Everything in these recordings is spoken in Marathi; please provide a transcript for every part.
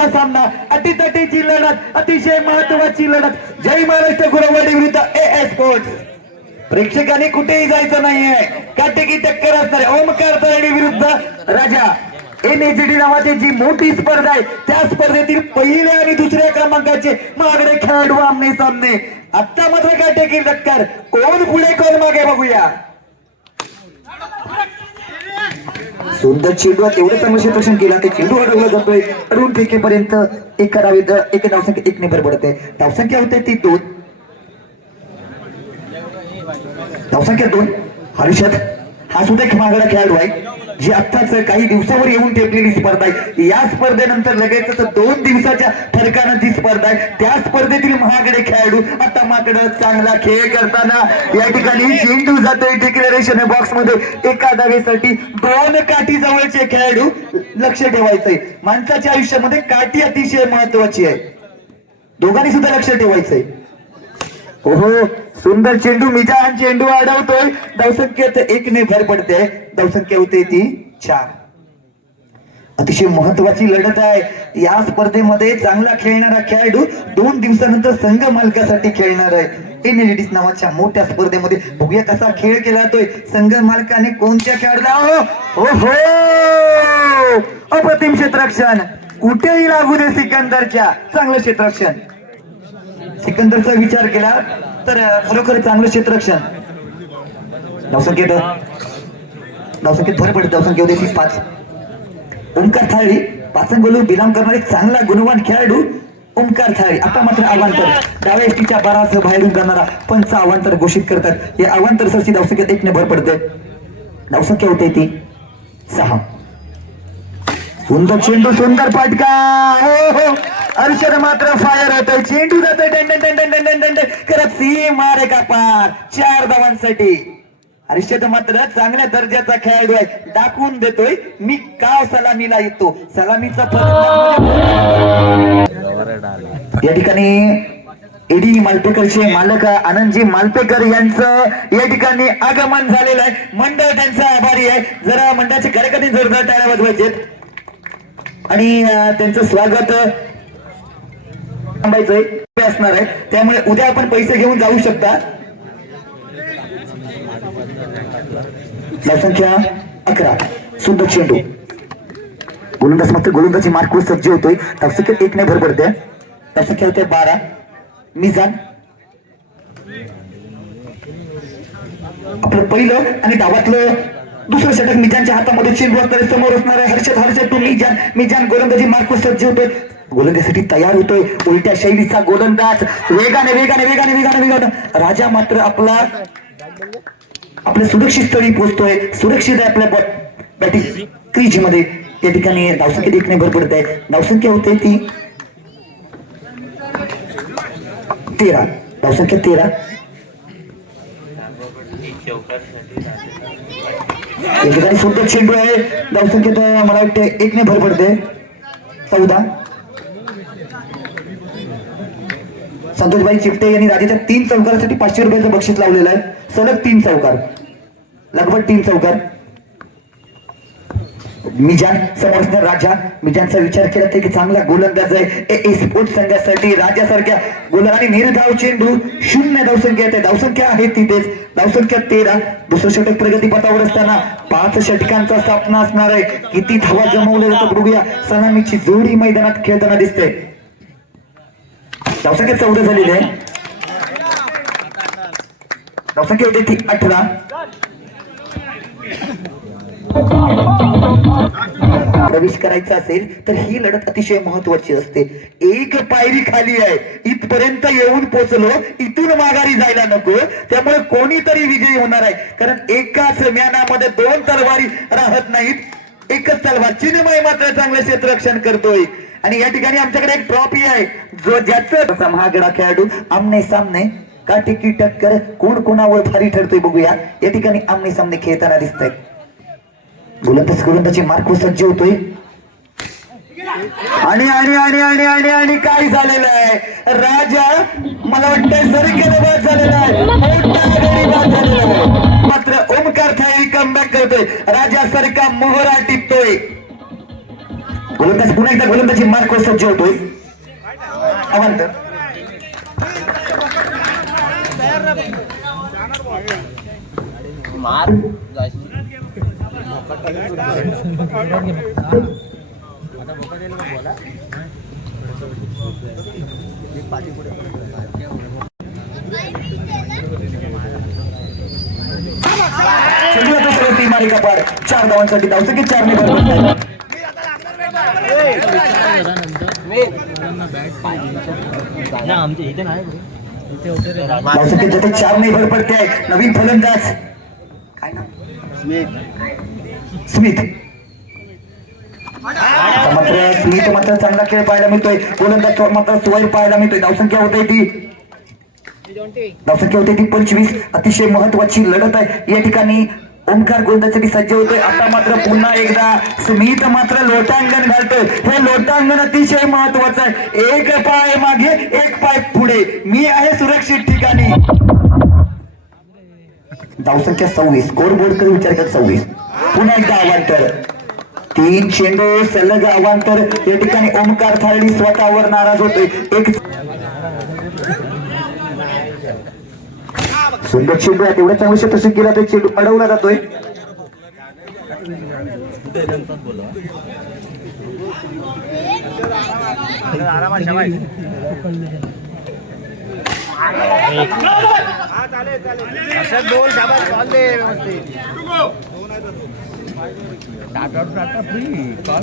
मानाचा सामना अटीतटीची लढत अतिशय महत्वाची लढत. जय महाराष्ट्र गुरुवाडी विरुद्ध ए एस स्पोर्ट्स प्रेक्षकांनी कुठेही जायचं नाहीये. काटेकी टक्कर असणार ओमकार तायडे विरुद्ध राजा. एन डी नावाची जी मोठी स्पर्धा आहे त्या स्पर्धेतील पहिल्या आणि दुसऱ्या क्रमांकाचे मागडे खेळाडू आमने सामने. आत्ता मात्र काटेकी टक्कर कोण पुढे कोण मागे बघूया. सुंदर चेंडू तेवढं चांगलं क्षेत्रक्षण केला ते चेंडू अडवला जातोय. अडवून फेकेपर्यंत एक करावी एक धावसंख्या एक निभर पडते. धावसंख्या होते ती दोन. धावसंख्या दोन. हर्षद हा सुद्धा एक मागडा खेळाडू आहे. जी आत्ताच काही दिवसावर येऊन टेपलेली स्पर्धा आहे. या स्पर्धेनंतर लगेच दोन दिवसाच्या फरकानं जी स्पर्धा आहे त्या स्पर्धेतील महागडे खेळाडू आता माकड चांगला खेळ करताना या ठिकाणी चेंडू जातोय डिक्लेरेशन बॉक्समध्ये एका धावेसाठी दोन काठी जवळचे खेळाडू लक्ष ठेवायचंय. माणसाच्या आयुष्यामध्ये काठी अतिशय महत्वाची आहे. दोघांनी सुद्धा लक्ष ठेवायचंय. ओहो सुंदर चेंडू मिजान चेंडू अडवतोय धावसंख्येत एक ने भर पडते. धावसंख्या होते ती चार. अतिशय महत्वाची लढत आहे. या स्पर्धेमध्ये चांगला खेळणारा खेळाडू दोन दिवसानंतर संघ मालकासाठी खेळणार आहे. एनएलडीस नावाच्या मोठ्या स्पर्धेमध्ये बघूया कसा खेळ केला जातोय. संघ मालकाने कोणत्या खेळाडूला हो हो, हो! अप्रतिम क्षेत्रक्षण कुठेही लागू दे सिकंदरच्या. चांगलं क्षेत्रक्षण सिकंदरचा विचार केला. तर खरोखर चांगलं क्षेत्ररक्षण. धावसंख्येत धावसंख्येत भर पडत धावसंख्या होते पाच. ओंकार थाळी पाचन गोलू बिलाम करणारे चांगला गुणवान खेळाडू ओंकार थाळी. आता मात्र अवांतर डाव्या एसटीच्या बारासह बाहेरून करणारा पंच अवांतर घोषित करतात. या अवांतर सरची धावसंख्येत एकने भर पडते. धावसंख्या होते ती सहा. सुंदर चेंडू सुंदर पाटका हो हो. अर्षद मात्र फायर होतोय चेंडू जातोय. दंड दंड दंड दंड करत सी मारे का पार चार धावांसाठी. हर्षद मात्र चांगल्या दर्जाचा खेळाडू आहे. दाखवून देतोय. मी का सलामीला येतो? सलामीचा फरक म्हणजे- या ठिकाणी एडी मालपेकरचे मालक आनंदजी मालपेकर यांचं या ठिकाणी आगमन झालेलं आहे. मंडळ त्यांचा आभारी आहे. जरा मंडळाचे कार्यकर्ते जोरदार टाळ्या वाजवायचे आणि त्यांचं स्वागत थांबायचंय. असणार आहे. त्यामुळे उद्या आपण पैसे घेऊन जाऊ शकता. संख्या अकरा. सुंदर चेंडू. गोलंदाज मात्र गोलंदाजी मार्कवर सज्ज होतोय धावसंख्या एक नाही भर पडते धावसंख्या होते बारा. मिजान आपलं पहिलं आणि डावातलं दुसरं षटक मिजानच्या हातामध्ये चेंडू असणारे समोर असणार आहे. हर्षद हर्षद टू मिजान मिजान गोलंदाजी मार्कवर सज्ज होतोय. गोलंदाजीसाठी तयार होतोय. उलट्या शैलीचा गोलंदाज. वेगाने वेगाने वेगाने वेगाने वेगाने. राजा मात्र आपला आपल्या सुरक्षित स्थळी पोहोचतोय. सुरक्षित आहे आपल्या बॅटिंग क्रीजमध्ये या ठिकाणी धावसंख्या देखणे भर पडत आहे. धावसंख्या होते ती तेरा. धावसंख्या तेरा. या सुंदर चेंडू आहे. धावसंख्येत मला वाटते एकने भर पडते. चौदा. संतोषबाई चिपटे यांनी राजाच्या तीन चौकारासाठी पाचशे रुपयाचं बक्षीस लावलेलं आहे. सलग तीन चौकार. लगभग तीन चौकार. मिजान समोर राजा मिजानचा विचार केला तर चांगला गोलंदाज आहे. स्पोर्ट संघासाठी राजासारख्या गोलर आणि निर्धाव चेंडू शून्य धावसंख्या आहे धावसंख्या आहे तिथेच. धावसंख्या तेरा. दुसरं षटक प्रगतीपथावर असताना पाच षटकांचा सामना असणार आहे. किती धावा जमवल्या जातात बघूया सलामीची जोडी मैदानात खेळताना दिसते. धावसंख्या चौदा झालेली आहे. धावसंख्या होती ती अठरा. प्रवेश करायचा असेल तर ही लढत अतिशय महत्वाची असते. एक पायरी खाली आहे. इथपर्यंत येऊन पोचलो इथून माघारी जायला नको. त्यामुळे कोणीतरी विजयी होणार आहे. कारण एकाच म्यानामध्ये दोन तलवारी राहत नाहीत. एकच तलवार. चिन्मय मात्र चांगलं क्षेत्ररक्षण करतोय. आणि या ठिकाणी आमच्याकडे एक ट्रॉफी आहे. जो ज्याचा महागडा खेळाडू आमने सामने काटेकी टक्कर कोण कोणावर भारी ठरतोय बघूया. या ठिकाणी आमने सामने खेळताना दिसत गोलंदाज गोलंदाजी मार्क सज्ज होतोय. आणि आणि आणि आणि आणि आणि काय झालेलं आहे? राजा मला वाटतं सरकेने बाद झालेला आहे. मोठा बाद झालेला आहे. मात्र ओमकार थाई कमबॅक करतोय. राजा सरका मोहरा टिपतोय. गोलंदाज पुन्हा एकदा गोलंदाजी मार्क सज्ज होतोय. अवंत. मार. मारी कपाड चार धावांसाठी धावतं की चार नाही चार नाही भर पडते नवीन फलंदाज. काय ना स्मिथ मात्र स्मिथ मात्र चांगला खेळ पाहायला मिळतोय. गोलंदाज मात्र सुवैर पाहायला मिळतोय. धावसंख्या होते ती. धावसंख्या होते ती पंचवीस. अतिशय महत्वाची लढत आहे. या ठिकाणी ओंकार गोलंदाजासाठी सज्ज होतोय. आता मात्र पुन्हा एकदा स्मिथ मात्र लोटांगण घालतोय. हे लोटांगण अतिशय महत्वाचं आहे. एक पाय मागे एक पाय पुढे. मी आहे सुरक्षित ठिकाणी. धावसंख्या सव्वीस. बोर्डकडे विचार करत सव्वीस. पुन्हा एकदा अवांतर तीन चेंडू सलग अवांतर या ठिकाणी ओमकार थाळी स्वतःवर नाराज होतोय. एक सुंदर चेंडू आहे. तेवढ्या चांगल्या क्षेत्रक्षण गेला तर चेंडू अडवला जातोय. बोल टाटा टाटा फ्री कॉल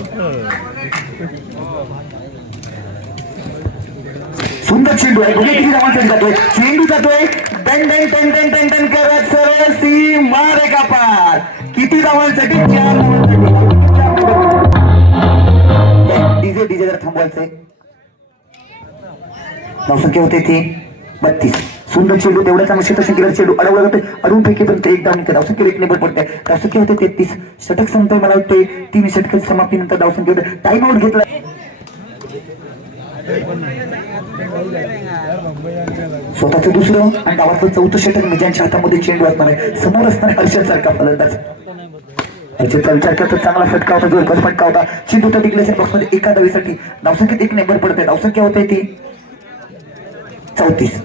सुंदर चेंडू आहे. बघा किती धावांसाठी जातोय चेंडू जातोय. टन टन टन टन टन टन करत सरळ सी मारे का पार. किती धावांसाठी? चार डीजे डीजे जर थांबवायचंय. संख्या होते ती बत्तीस. सुंदर चेंडू तेवढा चांगला क्षेत्रक्षण केलं चेंडू अडवला जाते अडवून फेकीपर्यंत एक धावून धावसंख्या एक नंबर पडते. धावसंख्या होते तेहतीस. षटक संपतोय मला वाटते तीन षटक समाप्तीनंतर धावसंख्या होते. टाइम आउट घेतला. स्वतःचं दुसरं आणि गावातलं चौथं षटक म्हणजे मिजांच्या हातामध्ये चेंडू असणार आहे. समोर असणारे हर्षद सारखा फलंदाज. हर्षद सारखा तर चांगला फटका होता जोरदार फटका होता. चेंडू तर टिकल्याच्या बॉक्समध्ये एका धावीसाठी धावसंख्येत एक नंबर पडते धावसंख्या होते ती चौतीस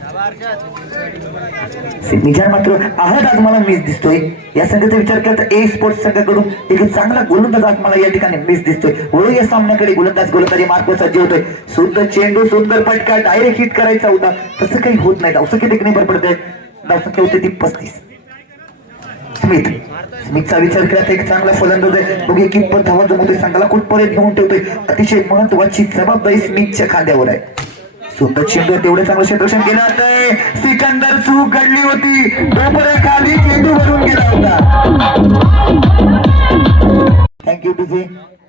निजान मात्र आहत आज मला मिस दिसतोय? या संघाचा विचार केला तर ए स्पोर्ट्स संघाकडून एक चांगला गोलंदाज आज मला या ठिकाणी मिस दिसतोय. वळू या सामन्याकडे गोलंदाज गोलंदाजी मार्ग सज्ज होतोय. सुंदर चेंडू सुंदर फटका डायरेक्ट हिट करायचा होता. तसं काही होत नाही. धावसंख्येत भर पडत पडते धावसंख्या होते ती पस्तीस. स्मिथ स्मिथचा विचार केला तर एक चांगला फलंदाज आहे बघूया कितपत धावा जमवतोय संघाला कुठपर्यंत घेऊन ठेवतोय? अतिशय महत्वाची जबाबदारी स्मिथच्या खांद्यावर आहे. सुंदर चेंडू तेवढं चांगलं क्षेत्ररक्षण केलं होतं सिकंदर चूक घडली होती. तोपर्यंत खाली चेंडू भरून गेला होता. थँक्यू डीजे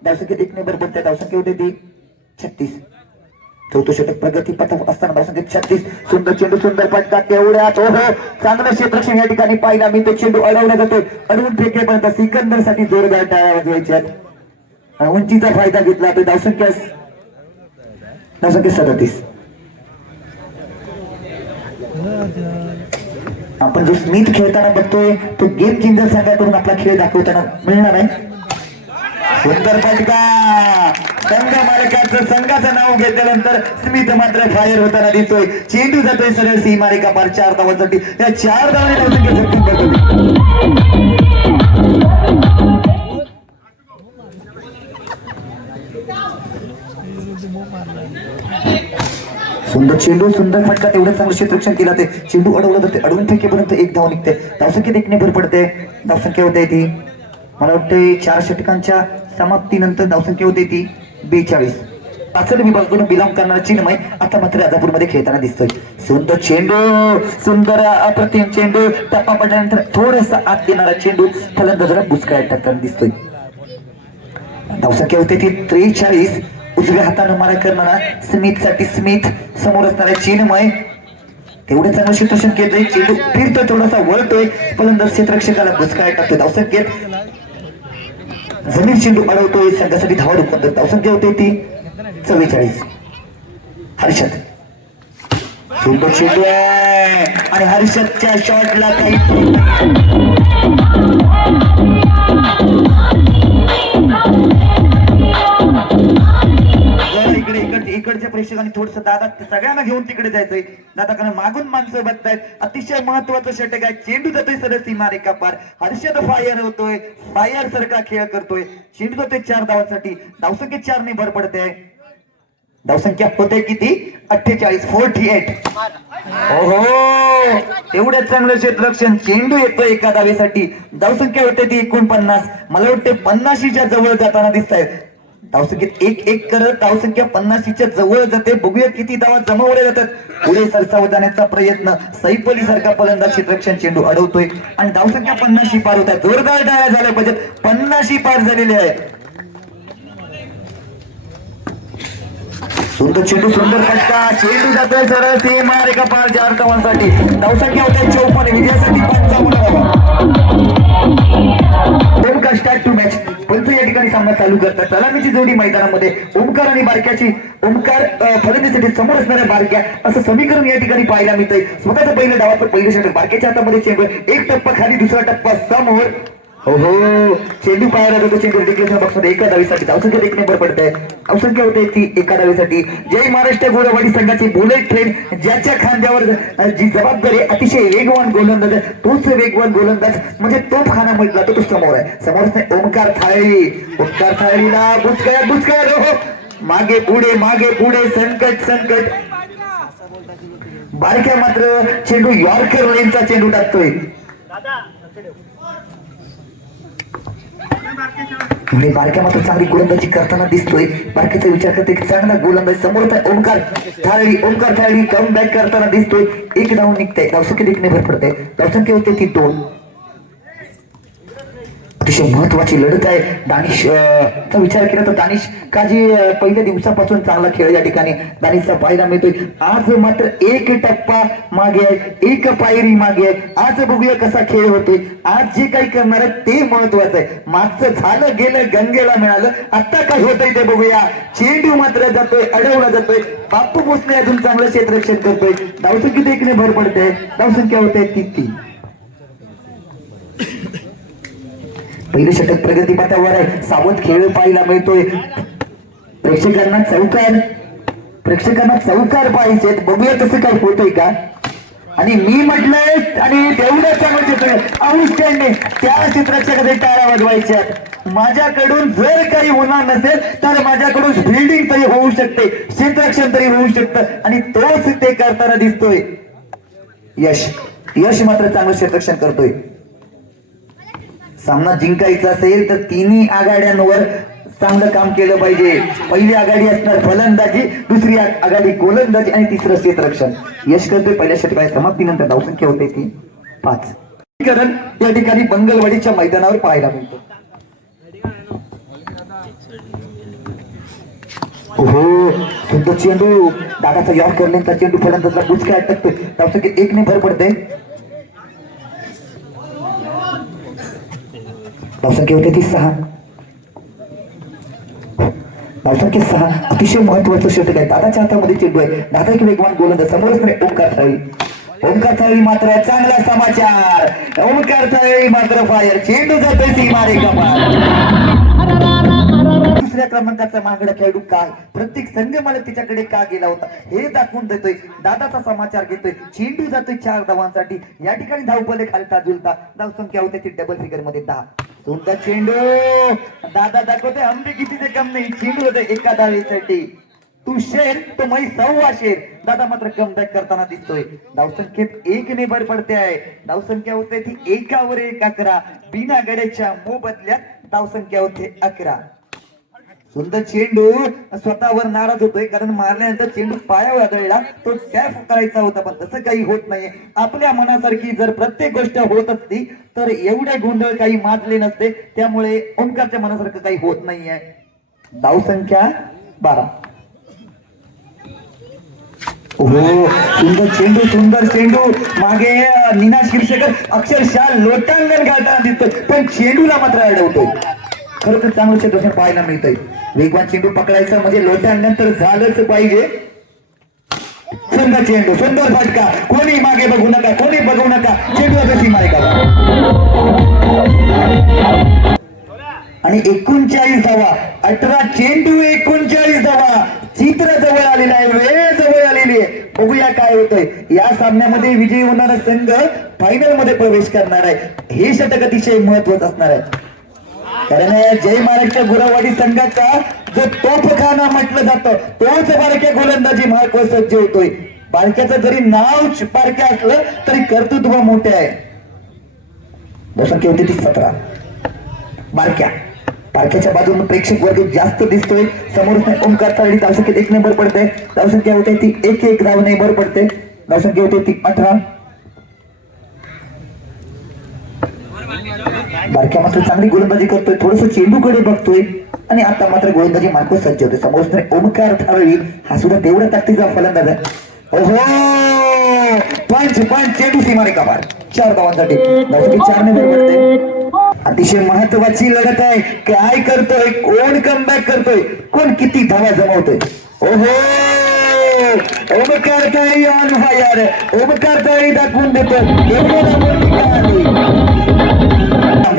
धावसंख्या एक नंबर पडते धावसंख्या होते ती. छत्तीस. चौथं षटक प्रगती पथक असताना धावसंख्या छत्तीस. सुंदर चेंडू सुंदर फटका तेवढ्यात हो चांगलं क्षेत्रक्षण या ठिकाणी पाहिला. मी तो चेंडू अडवला जातोय. अडवून फेकेपर्यंत सिकंदरसाठी जोरदार टाळ्या वाजवायच्यात उंचीचा फायदा घेतला तो धावसंख्या धावसंख्या सदतीस. आपण जो स्मिथ खेळताना बघतोय तो गेम चेंजर संघाकडून आपला खेळ दाखवताना मिळणार आहे. सुंदर फटका संघ मालिकाचं संघाचं नाव घेतल्यानंतर स्मिथ मात्र फायर होताना दिसतोय. चेंडू जातोय सरळ सी मालिका पार चार धावांसाठी त्या चार धावाने धावसंख्या सुंदर चेंडू सुंदर फटका तेवढं चांगलं क्षेत्रक्षण केला ते चेंडू अडवलं जाते अडवून फेकेपर्यंत एक धाव निघते. धावसंख्येत देखणे भर पडते. धावसंख्या होते ती. मला वाटते चार षटकांच्या समाप्तीनंतर धावसंख्या होते ती. बेचाळीस. पाचड विभागाकडून बिलॉंग करणारा चिन्मय आता मात्र राजापूरमध्ये खेळताना दिसतोय. सुंदर चेंडू सुंदर अप्रतिम चेंडू. टप्पा पडल्यानंतर थोडासा आत येणारा चेंडू फलंदाजाला बुचकाळ्यात टाकताना दिसतोय. धावसंख्या होते ती त्रेचाळीस. उजव्या हातानं मारा करणारा स्मिथसाठी स्मिथ समोर असणारा चिन्मय. तेवढं चांगलं क्षेत्रक्षण केलंय चेंडू फिरतो थोडासा वळतोय. फलंदाज भुसकाळ बुचकाळ्यात टाकतोय. घेत. जमीन चेंडू अडवतोय. संघासाठी धावा रुपवतो धावसंख्या होते ती. चव्वेचाळीस. हर्षद. चेंडू चेंडू आणि हर्षदच्या शॉटला काही तिकडच्या प्रेक्षकांनी थोडस दादा सगळ्यांना घेऊन तिकडे जायचंय. दादा कारण मागून माणसं बघतायत. अतिशय महत्वाचं षटक आहे. चेंडू जातोय सरळ सीमारेखा पार हर्षद फायर होतोय. फायर सारखा खेळ करतोय. चेंडू जातोय चार धावांसाठी. धावसंख्या चार ने भर पडते. धावसंख्या होते किती? अठ्ठेचाळीस. फोर्टी एट ओहो! एवढ्या चांगलं क्षेत्ररक्षण. चेंडू येतो एका धावेसाठी. धावसंख्या होते ती एकोणपन्नास. मला वाटते पन्नाशीच्या जवळ जाताना दिसत आहेत धावसंख्येत एक एक करत धावसंख्या पन्नाशीच्या जवळ जाते. बघूया किती धावा जमावल्या जातात. पुढे सरसावत जाण्याचा प्रयत्न सैपली सारखा फलंदाज क्षेत्रक्षण चेंडू अडवतोय. आणि धावसंख्या पन्नाशी पार होत आहे जोरदार डाया झाल्या पाहिजेत पन्नाशी पार झालेले आहे. सुंदर चेंडू सुंदर फटका. चेंडू जातोय सरळ. ते मार एका पार चार धावांसाठी धावसंख्या होत्या चौपन्न. विजयासाठी पंचावन्न ओमकार स्टार्ट टू मॅच पंच या ठिकाणी सामना चालू करतात? सलामीची जोडी मैदानामध्ये. ओमकार आणि बारक्याची. ओमकार अं, समोर असणाऱ्या बारक्या. असं समीकरण या ठिकाणी पाहायला मिळतंय. स्वतःचं पहिलं डावात पण पहिलं षटक बारक्याच्या हातामध्ये चेंबर एक टप्पा खाली दुसरा टप्पा समोर. हो हो. चेंडू पाहायला जातो चेंडू डिक्लेशन पक्षात एका डावीसाठी. धावसंख्या एक नंबर पडत आहे धावसंख्या होते ती एका डावीसाठी. जय महाराष्ट्र गोरवाडी संघाची बुलेट ट्रेन ज्याच्या खांद्यावर जी जबाबदारी अतिशय वेगवान गोलंदाज तोच वेगवान गोलंदाज म्हणजे तोफखाना म्हटला तो तो समोर आहे. समोरच नाही थाळी. ओंकार थाळीला बुचकाया बुचकाया हो, हो मागे पुढे मागे पुढे संकट संकट. बारक्या मात्र चेंडू यॉर्कर लेनचा चेंडू टाकतोय. आणि बारक्या मात्र चांगली गोलंदाजी करताना दिसतोय. बारक्याचा विचार करते की चांगला गोलंदाज समोर ओंकार थाळी ओंकार थाळी कम बॅक करताना दिसतोय. एक धाव निघते धावसंख्या देखणे भर पडते धावसंख्या होते ती दोन. अतिशय महत्वाची लढत आहे. दानिश चा विचार केला तर दानिश काजी पहिल्या दिवसापासून चांगला खेळ या ठिकाणी दानिशचा पाहायला मिळतोय. आज मात्र एक टप्पा मागे आहे. एक पायरी मागे आहे. आज बघूया कसा खेळ होतोय. आज जे काही करणार आहे ते महत्वाचं आहे. मागचं झालं गेलं गंगेला मिळालं. आता काय होतंय ते बघूया. चेंडू मात्र जातोय अडवला जातोय. बाप्पू पोचणे अजून चांगलं क्षेत्ररक्षण करतोय. धावसंख्येत एकने भर पडते. धावसंख्या होते ती तीन. पहिलं षटक प्रगती पथावर आहे. सावध खेळ पाहायला मिळतोय. प्रेक्षकांना चौकार प्रेक्षकांना चौकार पाहिजेत बघूया कसं काय होतोय का? आणि मी म्हटलंय आणि तेवढं चांगलं चित्र आउटस्टँडिंग त्या चित्राच्या कधी टाळ्या वाजवायच्या. माझ्याकडून जर काही होणार नसेल तर माझ्याकडून फिल्डिंग तरी होऊ शकते. क्षेत्ररक्षण तरी होऊ शकतं. आणि तोच ते करताना दिसतोय. यश. यश मात्र चांगलं क्षेत्ररक्षण करतोय. सामना जिंकायचा असेल तर तिन्ही आघाड्यांवर चांगलं काम केलं पाहिजे. पहिली आघाडी असणार फलंदाजी दुसरी आघाडी गोलंदाजी आणि तिसरं क्षेत्ररक्षण यश करतोय पहिल्या षटकाच्या समाप्तीनंतर धावसंख्या होते ती पाच. करण या ठिकाणी बंगलवाडीच्या मैदानावर पाहायला मिळतो. हो सुंदर चेंडू. दादाचा यॉर्क करण्याचा चेंडू फलंदाजला बुचका अटकतोय. धावसंख्येत एकने भर पडते. धावसंख्या होते ती सहा. धावसंख्या सहा अतिशय महत्वाचं षटक आहे. दादाच्या हातामध्ये चेंडू आहे. दादा की वेगवान गोलंदाज समोरच ओंकार ओमकार थाळी ओमकार थाळी मात्र चांगला समाचार. ओंकार थाळी मात्र फायर चेंडू जातोय सीमारे दुसऱ्या क्रमांकाचा महागडा खेळाडू काय प्रत्येक संघ मला तिच्याकडे का गेला होता. हे दाखवून देतोय. दादाचा समाचार घेतोय. चेंडू जातोय चार धावांसाठी. या ठिकाणी धावपले खालता झुलता धाव संख्या होते ती डबल फिगरमध्ये दहा. तुमचा चेंडू! दादा दाखवते आंबे किती कम नाही चेंडू होते एका धावेसाठी तू शेर तो मै सव्वा शेर. दादा मात्र कमबॅक करताना दिसतोय. धावसंख्येत एक ने भर पडते आहे. धावसंख्या होते ती एकावर एक अकरा. बिना गड्याच्या मोबदल्यात धावसंख्या होते अकरा. सुंदर चेंडू. स्वतःवर नाराज होतोय कारण मारल्यानंतर चेंडू पायावर वादळला तो टॅप करायचा होता पण तसं काही होत नाही. आपल्या मनासारखी जर प्रत्येक गोष्ट होत असती तर एवढ्या गोंधळ काही माजले नसते. त्यामुळे ओंकारच्या मनासारखं काही होत नाहीये. धाव संख्या बारा. हो सुंदर चेंडू सुंदर चेंडू. मागे अं, नीना शीर्षकर अक्षरशः लोटांगण घालताना दिसतोय पण चेंडूला मात्र अडवतोय खरं तर चांगलं क्षेत्ररक्षण पाहायला मिळतंय. वेगवान चेंडू पकडायचा म्हणजे लोटांगण झालंच पाहिजे. सुंदर चेंडू सुंदर फटका. कोणी मागे बघू नका कोणी बघू नका. चेंडू कशी सीमारे आणि एकोणचाळीस धावा अठरा चेंडू एकोणचाळीस धावा चित्र जवळ आलेलं आहे वेळ जवळ आलेली आहे. बघूया काय होतंय. या सामन्यामध्ये विजयी होणारा संघ फायनलमध्ये प्रवेश करणार आहे. हे शतक अतिशय महत्वाचं असणार आहे. कारण जय महाराष्ट्र गुरवाडी संघाचा जो तोफखाना म्हटलं जातं तोच बारक्या गोलंदाजी महाराष्ट्र सज्ज होतोय बारक्याचं जरी नाव बारक्या असलं तरी कर्तृत्व मोठे आहे. दशक होती ती सतरा. बारक्या. बारक्याच्या बाजूने प्रेक्षक वर्ग जास्त दिसतोय. समोर ओंकार तारडी धावसंख्येत एक नंबर पडते धावसंख्या होते ती एक एक धाव नंबर पडते धावसंख्या होते ती अठरा. बारक्या मात्र चांगली गोलंदाजी करतोय थोडस चेंडूकडे बघतोय. आणि आता मात्र गोलंदाजी मार्ग सज्ज होते समोर ओमकार थारळी हा सुद्धा तेवढा ताकदीचा फलंदाज आहे. ओहो! पंच पंच चेंडू सीमारे काबार चार धावांसाठी धावसाठी चार नंबर पडते अतिशय महत्वाची लढत आहे. काय करतोय? कोण कम बॅक करतोय? कोण किती धावा जमवतोय? ओहो! ओमकार ताई ऑन फायर ओमकार ताई दाखवून देतो. एवढं दाखवून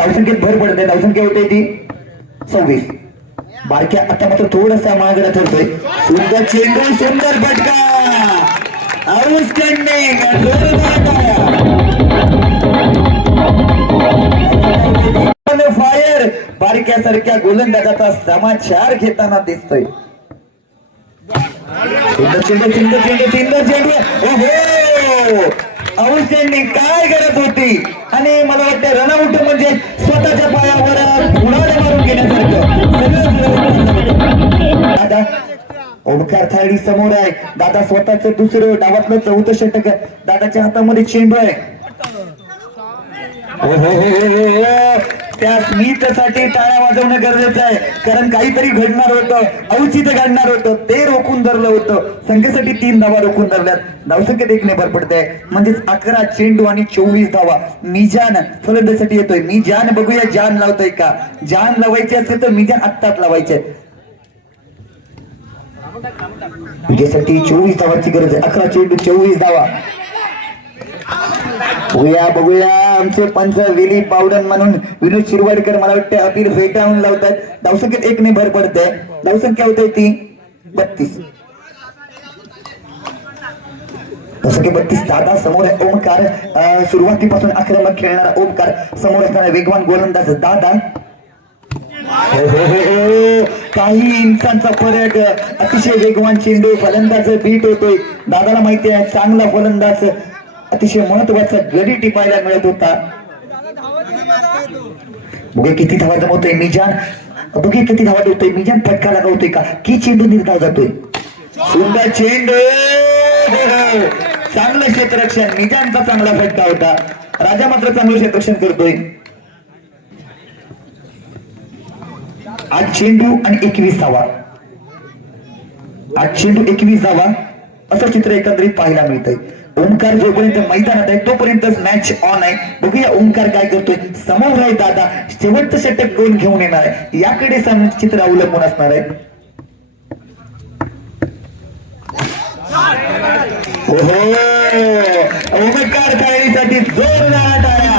धावसंख्येत भर पडते धावसंख्या होते ती? सव्वीस. बारक्या आता मात्र थोडासा मागडा ठरतोय सुंदर चेंडू सुंदर फटका आउटस्टँडिंग फायर बारक्यासारख्या गोलंदाजाचा समाचार घेताना दिसतोय. चेंडू चेंडू, सुंदर चेंडू. ओहो! आउटस्टँडिंग काय गरज होती? आणि मला वाटतं रनआउट म्हणजे स्वतःच्या पायावर उडाले मारून घेण्यासारखं. दादा ओमकार थाळी समोर आहे. दादा स्वतःच दुसरं डावातलं चौथं षटक दादाच्या हातामध्ये चेंडू आहे. हो, हो, हो, त्या स्मितसाठी टाळ्या वाजवणं गरजेचं आहे. कारण काहीतरी घडणार होतं औचित घडणार होतं ते रोखून धरलं होतं. संख्येसाठी तीन धावा रोखून धरल्यात. धावसंख्येत एक नेबर पडते म्हणजेच अकरा चेंडू आणि चोवीस धावा. मिजान फलंदासाठी येतोय. मी जान बघूया जान लावतोय का? जान लावायची असेल तर मिजान आत्ताच लावायचे. विजयासाठी चोवीस धावांची गरज आहे. अकरा चेंडू चोवीस धावा. बघूया बघूया. आमचे पंच विली पावडन म्हणून विनोद शिरवाडकर मला वाटतं अपील फेटाळून लावतात. धावसंख्येत एक ने भर पडते धावसंख्या होत आहे ती बत्तीस. धावसंख्या बत्तीस. दादा समोर आहे ओमकार. सुरुवातीपासून आक्रमक खेळणारा ओमकार. समोर असणारा वेगवान गोलंदाज दादा. हो, हो, हो, काही इंचांचा फरक. अतिशय वेगवान चेंडू फलंदाज बीट होतोय. दादाला माहिती आहे चांगला फलंदाज अतिशय महत्त्वाचा गडी टिपायला मिळत होता. बघे किती धावा जमवतोय मिजान. बघे किती धावा देतोय मिजान. फटका लागवतोय का? की चेंडू निर्धाव जातोय? सुंदर चेंडू! चांगलं क्षेत्ररक्षण. मिजानचा चांगला फटका होता. राजा मात्र चांगलं क्षेत्ररक्षण करतोय. आज चेंडू आणि एकवीस धावा. आज चेंडू एकवीस धावा. असं चित्र एकंदरीत पाहायला मिळतंय. ओंकार जोपर्यंत मैदानात आहे तोपर्यंतच मॅच ऑन आहे. बघूया ओंकार काय करतोय. समोर आहे दादा. शेवटचं षटक कोण घेऊन येणार आहे? याकडे चित्र अवलंबून असणार आहे. ओहो! ओंकार खेळणीसाठी जोरदार टाळ्या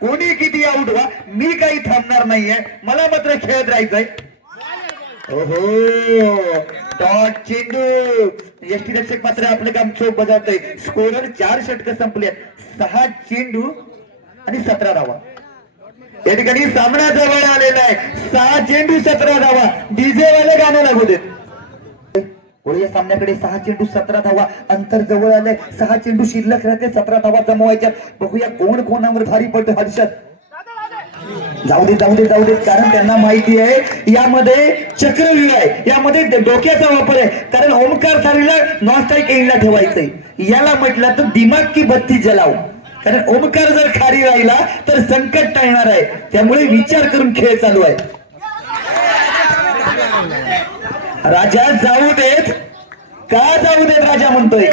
कोणी किती आउट व्हा? मी काही थांबणार नाहीये. मला मात्र खेळत राहायचंय. डॉट चेंडू यष्टी रक्षक मात्र आपलं काम चोख बजावतोय. स्कोरर चार षटक संपले सहा चेंडू आणि सतरा धावा. या ठिकाणी सामना जवळ आलेला आहे. सहा चेंडू सतरा धावा. डीजे वाले गाणं लागू देत. पुढे या सामन्याकडे सहा चेंडू सतरा धावा. अंतर जवळ आलंय. सहा चेंडू शिल्लक राहते. सतरा धावा जमवायच्या बघूया कोण कोणावर भारी पडतो हर्षद. जाऊ दे जाऊ दे जाऊ दे. कारण त्यांना माहिती आहे यामध्ये चक्रव्यूह आहे. यामध्ये डोक्याचा वापर आहे. कारण ओमकार थारीला नॉन स्ट्राईक एंडला ठेवायचंय. याला म्हटलं तर दिमाग की बत्ती जलाव. कारण ओमकार जर खारी राहिला तर संकट टाळणार आहे. त्यामुळे विचार करून खेळ चालू आहे. राजा जाऊ देत. का जाऊ देत राजा म्हणतोय?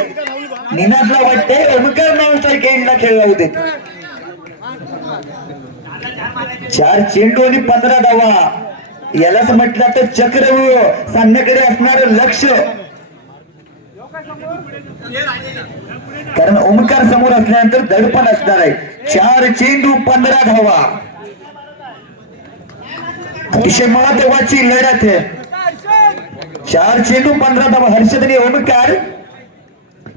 निनादला वाटते ओमकार नॉन स्ट्राईक एंडला खेळ जाऊ देत. चार चेंडू आणि पंधरा धावा यालाच म्हटलं तर चक्रव्यूह. सामन्याकडे असणार लक्ष. कारण ओमकार समोर असल्यानंतर दडपण असणार आहे. चार चेंडू पंधरा धावा. अतिशय महत्वाची लढत आहे. चार चेंडू पंधरा धावा. हर्षद आणि ओमकार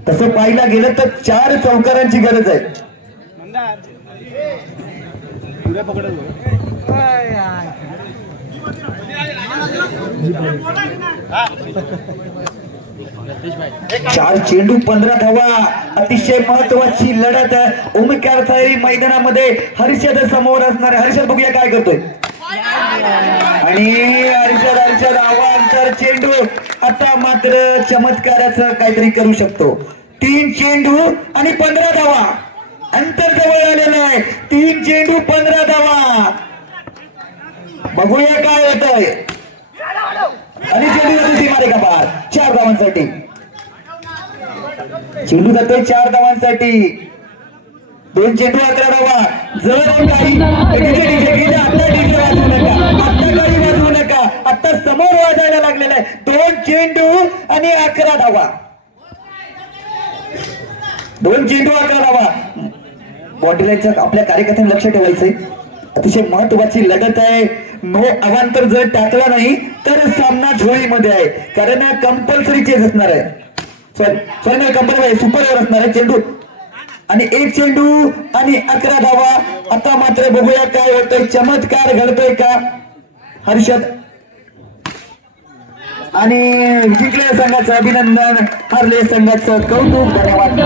तसं पाहायला गेलं तर चार चौकारांची गरज आहे. चार चेंडू पंधरा धावा. अतिशय महत्वाची लढत ओमकार मैदानामध्ये हर्षद समोर असणार. हर्षद बघूया काय करतोय. आणि हर्षद हर्षद आव्हांतर चेंडू. आता मात्र चमत्काराचं काहीतरी करू शकतो. तीन चेंडू आणि पंधरा धावा. अंतर जवळ आलेलं आहे. तीन चेंडू पंधरा धावा. बघूया काय होत आहे आणि चेंडू जातो पार चार धावांसाठी. चेंडू जातोय चार धावांसाठी. दोन चेंडू अकरा धावा. जर काही. आता डीजे वाजवू नका. आता काही वाजवू नका. आता समोर वाजायला लागलेला आहे. दोन चेंडू आणि अकरा धावा. दोन चेंडू अकरा धावा. बॉडीलाईनचं आपल्या कार्यकर्त्यांना लक्ष ठेवायचंय. अतिशय महत्वाची लढत आहे. नो अवांतर जर टाकला नाही तर सामना झोळीमध्ये आहे. कारण कंपल्सरी चेस असणार आहे. सॉरी सॉरी नाही कंपल्सरी सुपर ओव्हर असणार आहे चेंडू. आणि एक चेंडू आणि अकरा धावा. आता मात्र बघूया काय होतंय. चमत्कार घडतोय का? हर्षद. आणि जिंकलेल्या संघाचं अभिनंदन. हरले संघाचं कौतुक. धन्यवाद.